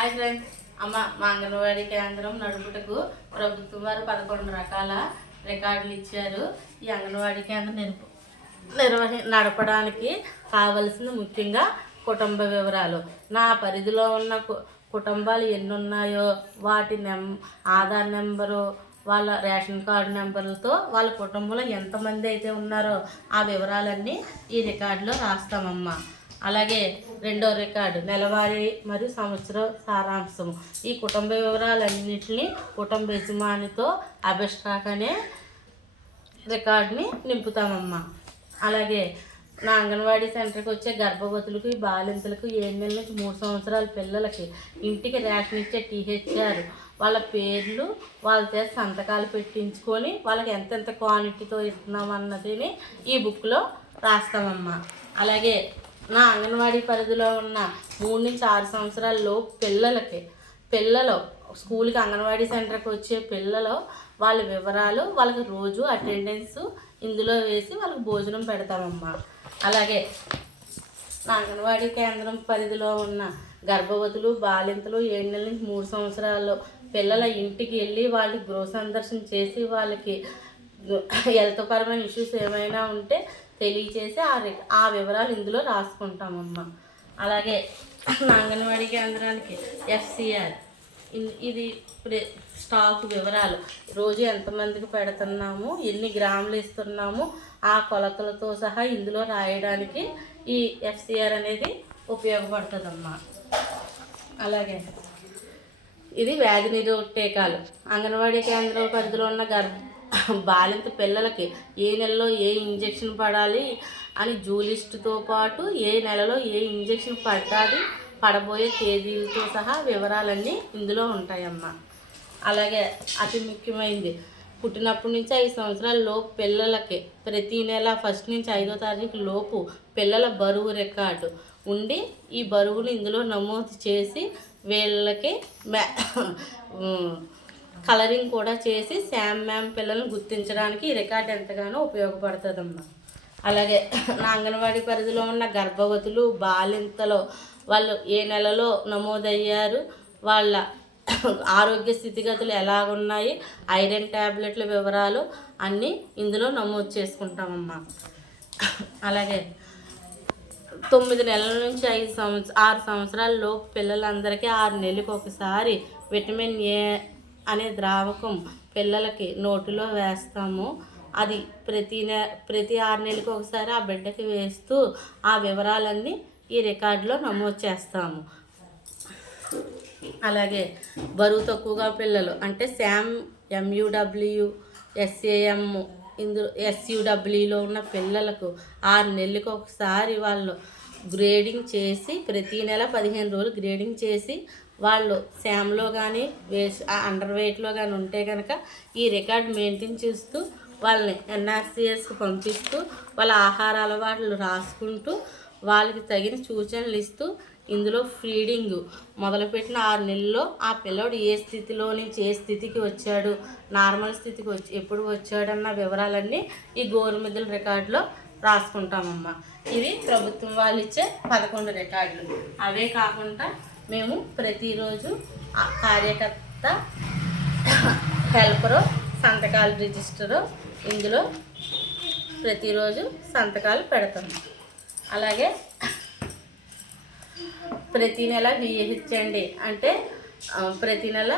Hi friends, మా అంగన్వాడీ కేంద్రం నడుపుటకు ప్రభుత్వం వారు 11 రకాల రికార్డులు ఇచ్చారు. ఈ అంగన్వాడీ కేంద్రం నడపడానికి కావలసిన ముఖ్యంగా కుటుంబ వివరాలు, నా పరిధిలో ఉన్న కుటుంబాలు ఎన్ని ఉన్నాయో వాటి ఆధార్ నెంబరు, వాళ్ళ రేషన్ కార్డు నెంబర్లతో వాళ్ళ కుటుంబంలో ఎంతమంది అయితే ఉన్నారో ఆ వివరాలన్నీ ఈ రికార్డులో రాస్తామమ్మా. అలాగే రెండో రికార్డు నెలవారీ మరియు సంవత్సరం సారాంశం. ఈ కుటుంబ వివరాలన్నింటినీ కుటుంబ యజమానితో అభిష్టాక్ అనే రికార్డుని నింపుతామమ్మా. అలాగే నా అంగన్వాడీ సెంటర్కి వచ్చే గర్భవతులకు, బాలింతలకు, 7 నెలల నుంచి 3 సంవత్సరాల పిల్లలకి ఇంటికి రేషన్ ఇచ్చే టీహెచ్ఆర్ వాళ్ళ పేర్లు వాళ్ళ చేత సంతకాలు పెట్టించుకొని వాళ్ళకి ఎంతెంత క్వాంటిటీతో ఇస్తున్నామన్నదిని ఈ బుక్లో రాస్తామమ్మా. అలాగే నా అంగన్వాడీ పరిధిలో ఉన్న 3 నుంచి 6 సంవత్సరాల లోపు పిల్లలు స్కూల్కి అంగన్వాడీ సెంటర్కి వచ్చే పిల్లలు వాళ్ళ వివరాలు, వాళ్ళకి రోజు అటెండెన్స్ ఇందులో వేసి వాళ్ళకి భోజనం పెడతామమ్మా. అలాగే నా అంగన్వాడీ కేంద్రం పరిధిలో ఉన్న గర్భవతులు, బాలింతలు, 7 నెలల నుంచి 3 సంవత్సరాలు పిల్లల ఇంటికి వెళ్ళి వాళ్ళకి గృహ సందర్శన చేసి వాళ్ళకి హెల్త్ పరమైన ఇష్యూస్ ఏమైనా ఉంటే తెలియచేసి ఆ వివరాలు ఇందులో రాసుకుంటామమ్మా. అలాగే నా అంగన్వాడీ కేంద్రానికి FCR ఇది స్టాక్ వివరాలు, రోజు ఎంతమందికి పెడుతున్నాము, ఎన్ని గ్రాములు ఇస్తున్నాము, ఆ కొలతలతో సహా ఇందులో రాయడానికి ఈ FCR అనేది ఉపయోగపడుతుందమ్మా. అలాగే ఇది వ్యాధి నిరోధక టీకాలు, అంగన్వాడీ కేంద్రం పరిధిలో ఉన్న బాలింత పిల్లలకి ఏ నెలలో ఏ ఇంజెక్షన్ పడాలి అని జూలిస్టుతో పాటు ఏ నెలలో ఏ ఇంజెక్షన్ పడబోయే తేదీలతో సహా వివరాలన్నీ ఇందులో ఉంటాయమ్మా. అలాగే అతి ముఖ్యమైనది, పుట్టినప్పటి నుంచి 5 సంవత్సరాల లోపు పిల్లలకి ప్రతి నెల 1 నుంచి 5వ తారీఖు లోపు పిల్లల బరువు రికార్డు ఉండి ఈ బరువును ఇందులో నమోదు చేసి వీళ్ళకి కలరింగ్ కూడా చేసి మ్యామ్ పిల్లలను గుర్తించడానికి ఈ రికార్డు ఎంతగానో ఉపయోగపడుతుందమ్మా. అలాగే నా అంగన్వాడీ పరిధిలో ఉన్న గర్భవతులు, బాలింతలు వాళ్ళు ఏ నెలలో నమోదయ్యారు, వాళ్ళ ఆరోగ్య స్థితిగతులు ఎలాగున్నాయి, ఐరన్ ట్యాబ్లెట్ల వివరాలు అన్నీ ఇందులో నమోదు చేసుకుంటామమ్మా. అలాగే 9 నెలల నుంచి 6 సంవత్సరాల లోపు పిల్లలందరికీ 6 నెలలకు ఒకసారి విటమిన్ A అనే ద్రావకం పిల్లలకి నోటిలో వేస్తాము. అది ప్రతి 6 నెలలకు ఒకసారి ఆ బిడ్డకి వేస్తూ ఆ వివరాలన్నీ ఈ రికార్డులో నమోదు చేస్తాము. అలాగే బరువు తక్కువగా పిల్లలు అంటే MUW, SAM ఇందులో SUWలో ఉన్న పిల్లలకు 6 నెలలకు ఒకసారి వాళ్ళు గ్రేడింగ్ చేసి ప్రతి నెల 15 రోజులు గ్రేడింగ్ చేసి వాళ్ళు శామ్లో కానీ అండర్ వెయిట్లో కానీ ఉంటే కనుక ఈ రికార్డ్ మెయింటైన్ చేస్తూ వాళ్ళని NRCSకి పంపిస్తూ వాళ్ళ ఆహార అలవాట్లు రాసుకుంటూ వాళ్ళకి తగిన సూచనలు ఇస్తూ ఇందులో ఫీడింగ్ మొదలుపెట్టిన 6 నెలల్లో ఆ పిల్లోడు ఏ స్థితిలో నుంచి ఏ స్థితికి వచ్చాడు, నార్మల్ స్థితికి ఎప్పుడు వచ్చాడన్న వివరాలన్నీ ఈ గోరుముద్దల రికార్డులో రాసుకుంటామమ్మా. ఇవి ప్రభుత్వం వాళ్ళు ఇచ్చే 11 రికార్డులు. అవే కాకుండా మేము ప్రతిరోజు కార్యకర్త, హెల్పరు, సంతకాలు రిజిస్టరు ఇందులో ప్రతిరోజు సంతకాలు పెడతాము. అలాగే ప్రతి నెల VHండి అంటే ప్రతి నెల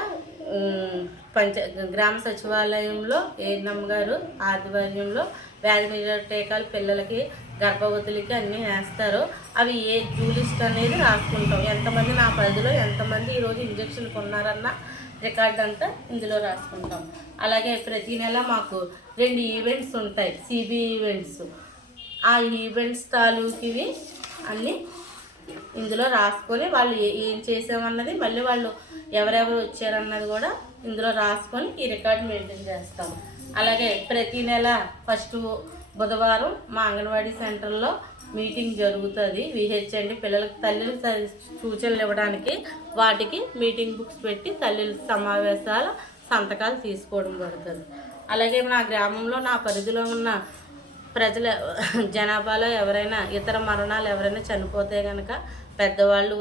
గ్రామ సచివాలయంలో ANM గారు ఆధ్వర్యంలో వ్యాధి నిరోధక టీకాలు పిల్లలకి, గర్భవతులకి అన్నీ వేస్తారు. అవి ఏ జూలిస్ట్ అనేది రాసుకుంటాం, ఎంతమంది నా పరిధిలో ఎంతమంది ఈరోజు ఇంజక్షన్ కొన్నారన్న రికార్డ్ అంతా ఇందులో రాసుకుంటాం. అలాగే ప్రతి నెల మాకు 2 ఈవెంట్స్ ఉంటాయి, CB ఈవెంట్స్. ఆ ఈవెంట్స్ తాలూకివి అన్నీ ఇందులో రాసుకొని వాళ్ళు ఏం చేసామన్నది, మళ్ళీ వాళ్ళు ఎవరెవరు వచ్చారన్నది కూడా ఇందులో రాసుకొని ఈ రికార్డు మెయింటైన్ చేస్తాము. అలాగే ప్రతి నెల 1వ బుధవారం మా అంగన్వాడీ సెంటర్లో మీటింగ్ జరుగుతుంది. VHండి పిల్లలకి తల్లులకు సూచనలు ఇవ్వడానికి వాటికి మీటింగ్ బుక్స్ పెట్టి తల్లుల సమావేశాల సంతకాలు తీసుకోవడం జరుగుతుంది. అలాగే నా గ్రామంలో నా పరిధిలో ఉన్న జనాభాలో ఎవరైనా ఇతర మరణాలు ఎవరైనా చనిపోతే కనుక పెద్దవాళ్ళు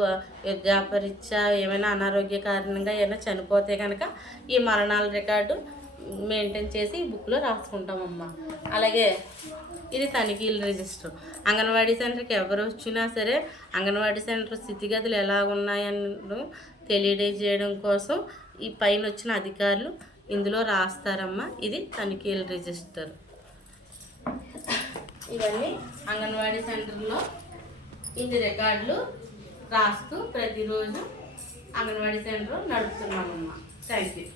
వృద్ధాపరీత్యా ఏమైనా అనారోగ్య కారణంగా ఏమైనా చనిపోతే కనుక ఈ మరణాల రికార్డు మెయింటైన్ చేసి ఈ బుక్లో రాసుకుంటామమ్మా. అలాగే ఇది తనిఖీల రిజిస్టర్. అంగన్వాడీ సెంటర్కి ఎవరు వచ్చినా సరే అంగన్వాడీ సెంటర్ స్థితిగతులు ఎలా ఉన్నాయని తెలియజేయడం కోసం ఈ పైన వచ్చిన అధికారులు ఇందులో రాస్తారమ్మా. ఇది తనిఖీల రిజిస్టర్. ఇవన్నీ అంగన్వాడీ సెంటర్లో ఇన్ని రికార్డులు రాస్తూ ప్రతిరోజు అంగన్వాడీ సెంటర్ నడుపుతున్నామమ్మా. Thank you.